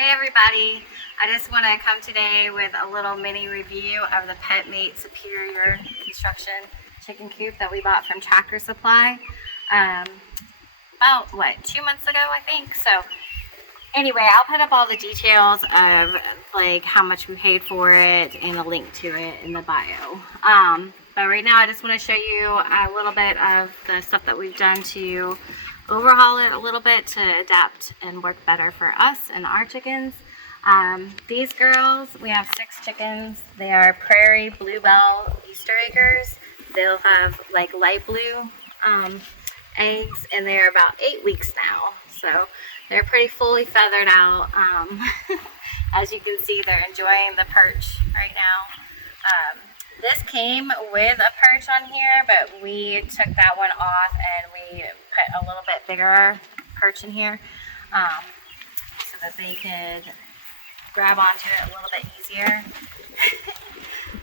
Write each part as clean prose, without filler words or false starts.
Hey everybody, I just want to come today with a little mini review of the Petmate Superior Construction Chicken Coop that we bought from Tractor Supply about, 2 months ago I think. So anyway, I'll put up all the details of like how much we paid for it and a link to it in the bio. But right now I just want to show you a little bit of the stuff that we've done to overhaul it a little bit to adapt and work better for us and our chickens. These girls, we have 6 chickens. They are Prairie Bluebell Easter Eggers. They'll have like light blue eggs, and they're about 8 weeks now. So they're pretty fully feathered out. As you can see, they're enjoying the perch right now. This came with a perch on here, but we took that one off and we put a little bit bigger perch in here so that they could grab onto it a little bit easier.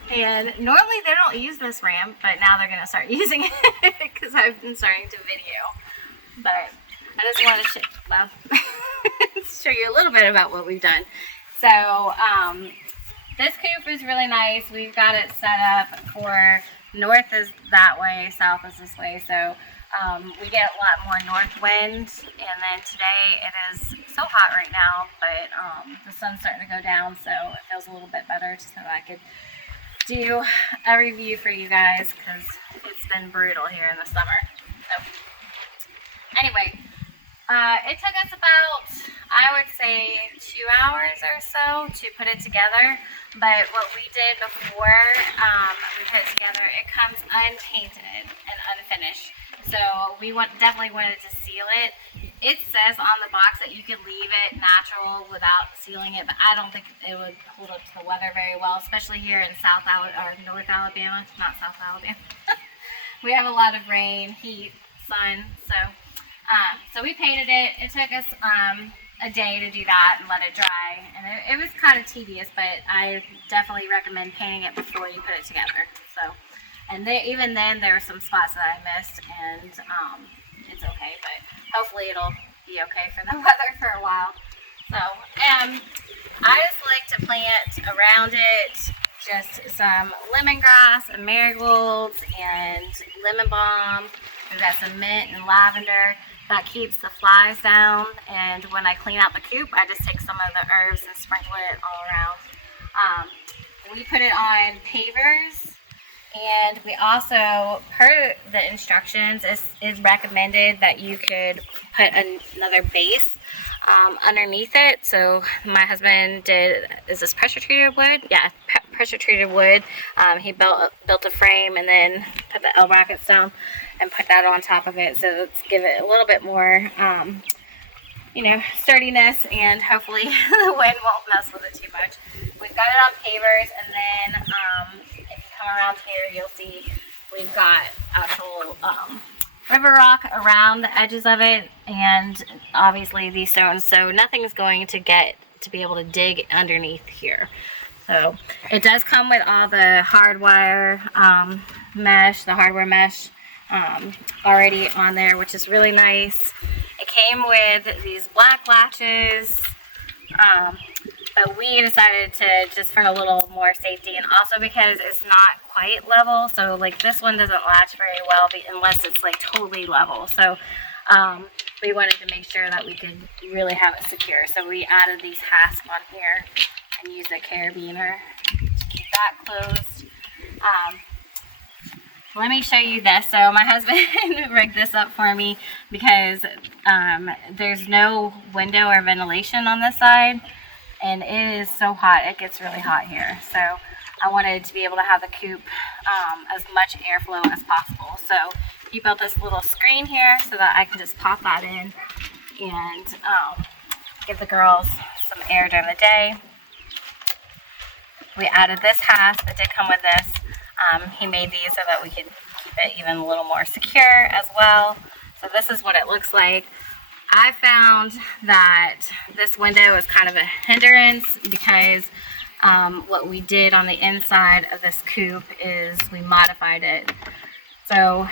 And normally they don't use this ramp, but now they're going to start using it because I've been starting to video. But I just want to show you a little bit about what we've done. So this coop is really nice. We've got it set up for north is that way, south is this way. So we get a lot more north wind, and then today it is so hot right now, but the sun's starting to go down, so it feels a little bit better so I could do a review for you guys because it's been brutal here in the summer. So anyway, it took us about, I would say, 2 hours or so to put it together. But what we did before we put it together, it comes unpainted and unfinished. So we definitely wanted to seal it. It says on the box that you could leave it natural without sealing it, but I don't think it would hold up to the weather very well, especially here in North Alabama, not South Alabama. We have a lot of rain, heat, sun, so we painted it. It took us a day to do that and let it dry, and it was kind of tedious, but I definitely recommend painting it before you put it together. So, and even then there were some spots that I missed, and it's okay, but hopefully it'll be okay for the weather for a while. So I just like to plant around it just some lemongrass and marigolds and lemon balm. We've got some mint and lavender. That keeps the flies down, and when I clean out the coop, I just take some of the herbs and sprinkle it all around. We put it on pavers, and we also, per the instructions, is recommended that you could put another base underneath it. So my husband is this pressure treated wood? Yeah, pressure treated wood. He built a frame and then put the L brackets down and put that on top of it, so let's give it a little bit more sturdiness, and hopefully the wind won't mess with it too much. We've got it on pavers, and then if you come around here, you'll see we've got actual river rock around the edges of it, and obviously these stones, so nothing's going to be able to dig underneath here. So it does come with all the hardware hardware mesh already on there, which is really nice. It came with these black latches, but we decided to, just for a little more safety, and also because it's not quite level, so like this one doesn't latch very well unless it's like totally level. So we wanted to make sure that we could really have it secure, so we added these hasps on here and used a carabiner to keep that closed. Let me show you this. So my husband rigged this up for me because there's no window or ventilation on this side, and it is so hot. It gets really hot here. So I wanted to be able to have the coop as much airflow as possible. So he built this little screen here so that I can just pop that in and give the girls some air during the day. We added this hasp. It did come with this. He made these so that we could keep it even a little more secure as well. So this is what it looks like. I found that this window is kind of a hindrance because what we did on the inside of this coop is we modified it. So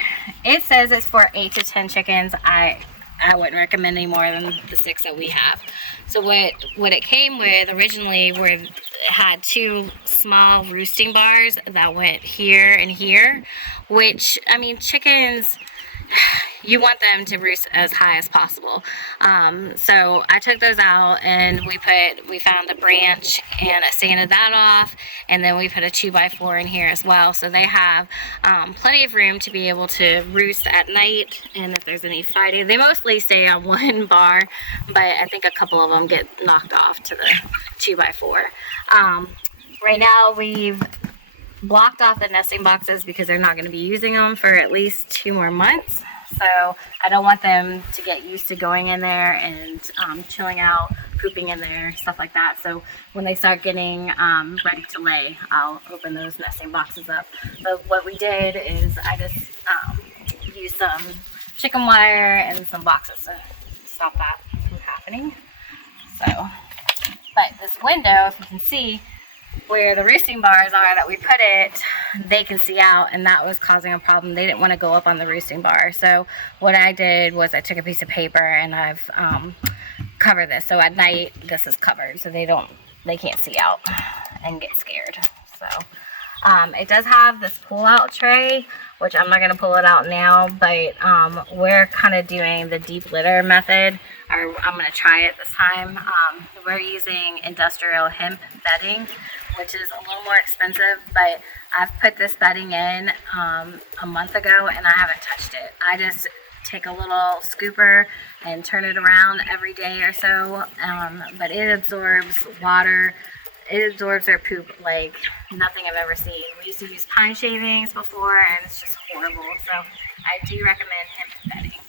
it says it's for 8 to 10 chickens. I wouldn't recommend any more than the 6 that we have. So what it came with originally were, it had 2 small roosting bars that went here and here, which, I mean, chickens, you want them to roost as high as possible. So I took those out, and we found a branch and I sanded that off, and then we put a 2x4 in here as well, so they have plenty of room to be able to roost at night. And if there's any fighting, they mostly stay on 1 bar, but I think a couple of them get knocked off to the 2x4. Right now we've blocked off the nesting boxes because they're not going to be using them for at least 2 more months. So I don't want them to get used to going in there and chilling out, pooping in there, stuff like that. So when they start getting ready to lay, I'll open those nesting boxes up. But what we did is I just used some chicken wire and some boxes to stop that from happening. So, but this window, if you can see, where the roosting bars are that we put it, they can see out, and that was causing a problem. They didn't want to go up on the roosting bar. So what I did was I took a piece of paper and I've covered this. So at night this is covered so they can't see out and get scared. So it does have this pull out tray, which I'm not going to pull it out now, but we're kind of doing the deep litter method, or I'm going to try it this time. We're using industrial hemp bedding, which is a little more expensive, but I've put this bedding in a month ago and I haven't touched it. I just take a little scooper and turn it around every day or so, but it absorbs water. It absorbs their poop like nothing I've ever seen. We used to use pine shavings before and it's just horrible, so I do recommend hemp bedding.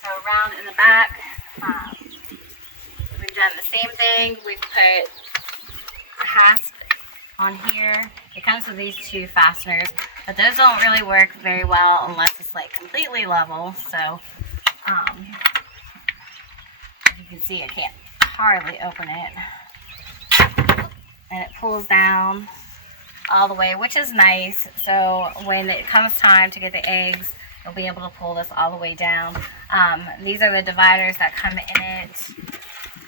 So around in the back, we've done the same thing. We've put a hasp on here. It comes with these 2 fasteners, but those don't really work very well unless it's like completely level. So as you can see, I can't hardly open it, and it pulls down all the way, which is nice. So when it comes time to get the eggs, you'll be able to pull this all the way down. These are the dividers that come in it.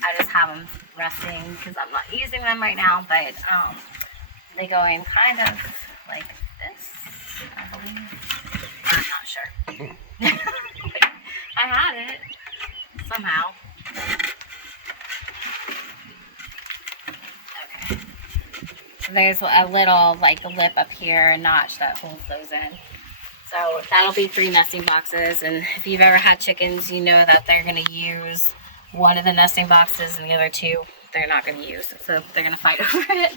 I just have them resting because I'm not using them right now, but they go in kind of like this, I believe. I'm not sure. I had it somehow. Okay. So there's a little like lip up here, a notch that holds those in. So that'll be 3 nesting boxes, and if you've ever had chickens, you know that they're going to use one of the nesting boxes and the other 2 they're not going to use, so they're going to fight over it.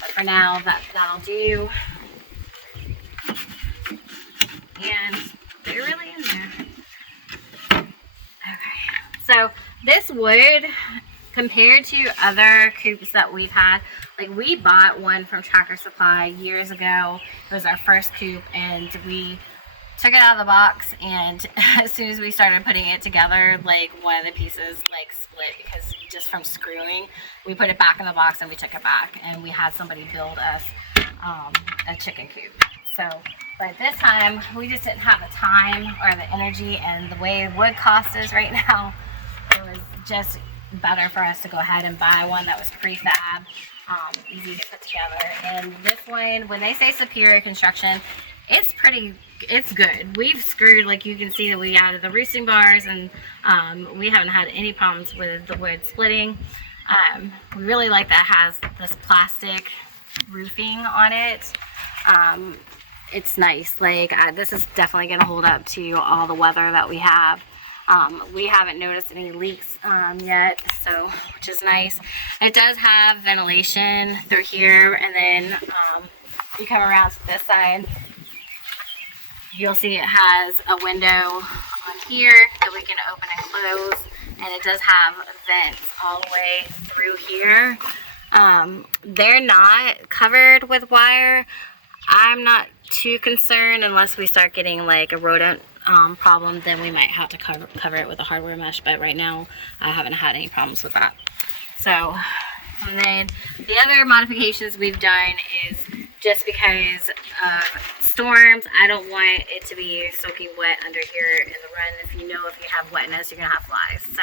But for now, that'll do. And they're really in there. Okay, so this wood, compared to other coops that we've had, like we bought one from Tractor Supply years ago. It was our first coop, and we took it out of the box, and as soon as we started putting it together, like one of the pieces like split because just from screwing. We put it back in the box and we took it back, and we had somebody build us a chicken coop. So, but this time we just didn't have the time or the energy, and the way wood cost is right now, it was just better for us to go ahead and buy one that was prefab, easy to put together. And this one, when they say Superior Construction, it's good. We've screwed, like you can see that we added the roosting bars, and we haven't had any problems with the wood splitting. We really like that it has this plastic roofing on it. It's nice. Like this is definitely going to hold up to all the weather that we have. We haven't noticed any leaks yet, so which is nice. It does have ventilation through here, and then you come around to this side, you'll see it has a window on here that we can open and close, and it does have vents all the way through here. They're not covered with wire. I'm not too concerned unless we start getting like a rodent problem, then we might have to cover it with a hardware mesh, but right now I haven't had any problems with that. So, and then the other modifications we've done is just because of storms, I don't want it to be soaking wet under here in the run. If you have wetness, you're gonna have flies. So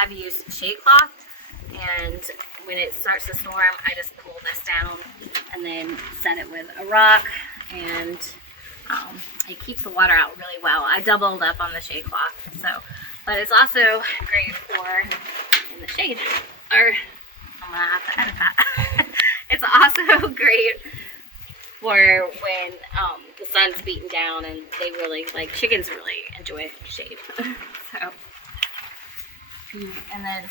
I've used shade cloth, and when it starts to storm, I just pull this down and then set it with a rock, and it keeps the water out really well. I doubled up on the shade cloth, but it's also great for in the shade. Or I'm gonna have to edit that. It's also great for when the sun's beating down, and they really, like, chickens really enjoy shade.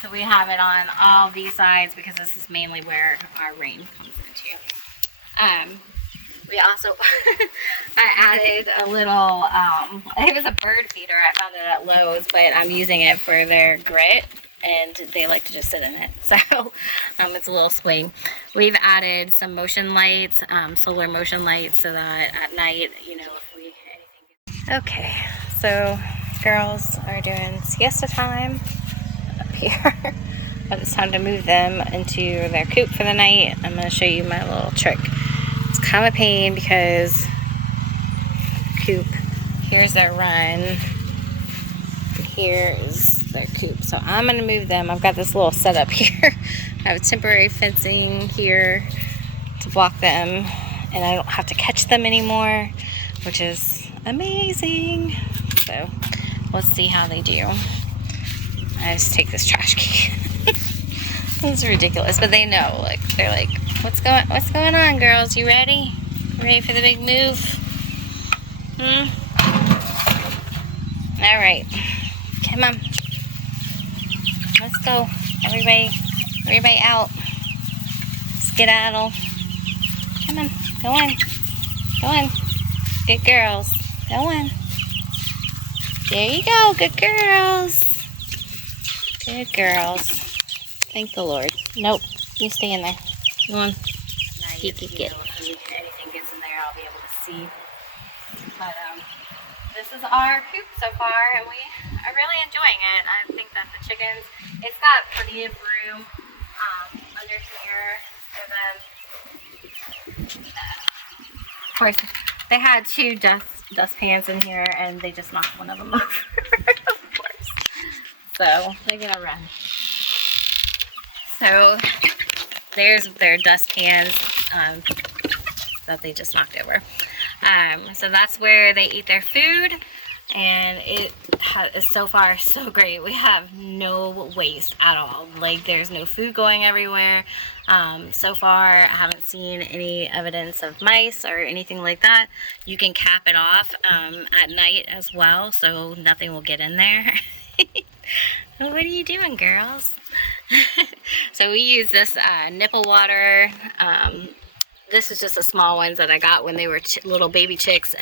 So we have it on all these sides because this is mainly where our rain comes into. We also, I added a little, it was a bird feeder. I found it at Lowe's, but I'm using it for their grit, and they like to just sit in it. So it's a little swing. We've added some motion lights, solar motion lights, so that at night, you know, if we anything. Okay, so girls are doing siesta time up here. But it's time to move them into their coop for the night. I'm going to show you my little trick. It's kind of a pain because coop, here's their run, here is their coop. So I'm going to move them. I've got this little setup here. I have temporary fencing here to block them, and I don't have to catch them anymore, which is amazing. So let's see how they do. I just take this trash can. It's ridiculous, but they know. Like, they're like, what's going on, girls? You ready? Ready for the big move? All right, come on. Let's go, everybody out. Skedaddle. Come on, go on. Good girls, go on. There you go, good girls. Good girls. Thank the Lord. Nope, you stay in there. Go on. Get. If anything gets in there, I'll be able to see. But this is our coop so far, and we are really enjoying it. I think that the chickens, it's got plenty of room under here for them. Of course, they had 2 dustpans in here, and they just knocked one of them over. Of course. So they're gonna run. So there's their dust cans that they just knocked over. So that's where they eat their food, and it is so far so great. We have no waste at all. Like, there's no food going everywhere. So far I haven't seen any evidence of mice or anything like that. You can cap it off at night as well, so nothing will get in there. What are you doing, girls? So we use this nipple water. This is just the small ones that I got when they were little baby chicks.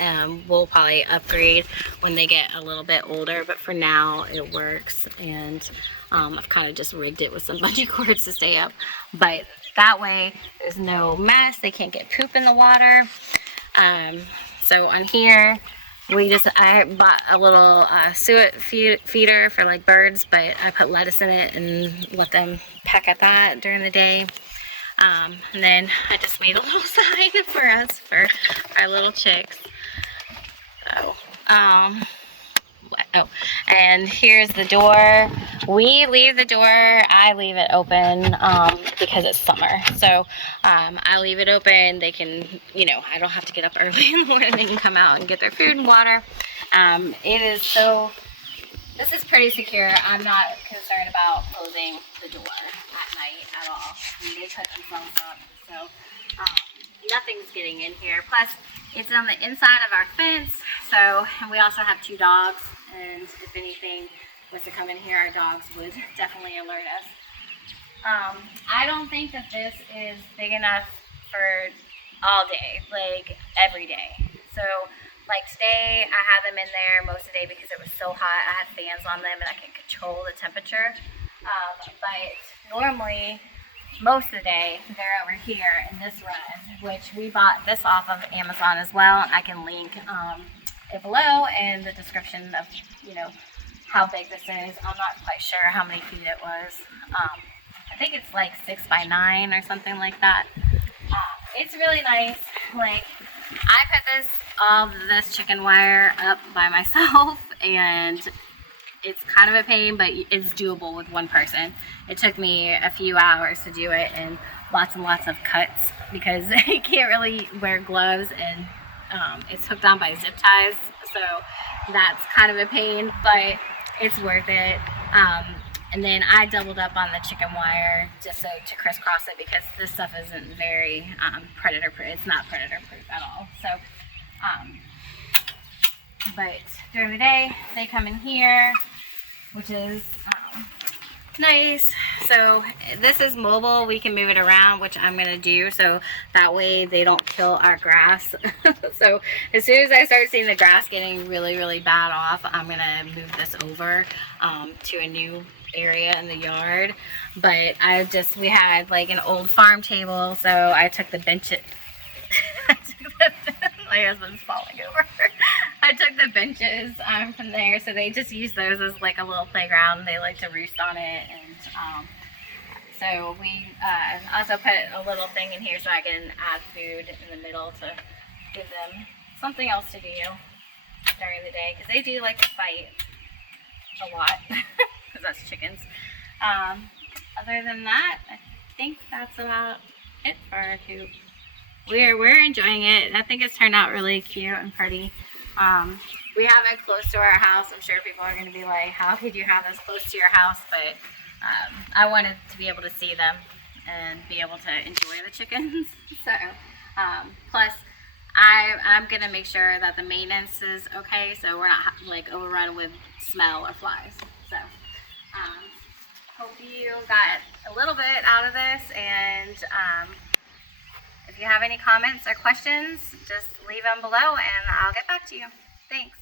We'll probably upgrade when they get a little bit older, but for now it works. And I've kind of just rigged it with some bungee cords to stay up. But that way there's no mess. They can't get poop in the water. So on here, I bought a little suet feeder for like birds, but I put lettuce in it and let them peck at that during the day. And then I just made a little sign for us, for our little chicks. So, and here's the door. We leave the door, I leave it open because it's summer. So I leave it open. They can, you know, I don't have to get up early in the morning. They can come out and get their food and water. This is pretty secure. I'm not concerned about closing the door at night at all. I mean, they put themselves up, so nothing's getting in here. Plus, it's on the inside of our fence, so, and we also have 2 dogs, and if anything was to come in here, our dogs would definitely alert us. I don't think that this is big enough for all day, like every day. So, like today, I had them in there most of the day because it was so hot. I had fans on them and I can control the temperature. But normally, most of the day, they're over here in this run, which we bought this off of Amazon as well. I can link it below in the description of, you know, how big this is. I'm not quite sure how many feet it was. I think it's like 6 by 9 or something like that. It's really nice. Like, I put all this chicken wire up by myself, and it's kind of a pain, but it's doable with one person. It took me a few hours to do it, and lots of cuts because I can't really wear gloves, and it's hooked on by zip ties, so that's kind of a pain, but it's worth it. And then I doubled up on the chicken wire just so to crisscross it, because this stuff isn't very predator proof. It's not predator proof at all. So, but during the day they come in here, which is nice. So this is mobile. We can move it around, which I'm gonna do, so that way they don't kill our grass. So as soon as I start seeing the grass getting really bad off, I'm gonna move this over to a new area in the yard. But we had like an old farm table, so I took the benches. My husband's falling over. I took the benches from there, so they just use those as like a little playground. They like to roost on it, and so we also put a little thing in here so I can add food in the middle to give them something else to do during the day, because they do like to fight a lot, because that's chickens. Other than that, I think that's about it for our coop. We're enjoying it. I think it's turned out really cute and pretty. We have it close to our house. I'm sure people are going to be like, how could you have this close to your house? But I wanted to be able to see them and be able to enjoy the chickens. So plus I'm going to make sure that the maintenance is okay, so we're not like overrun with smell or flies. So hope you got a little bit out of this, and if you have any comments or questions, just leave them below and I'll get back to you. Thanks.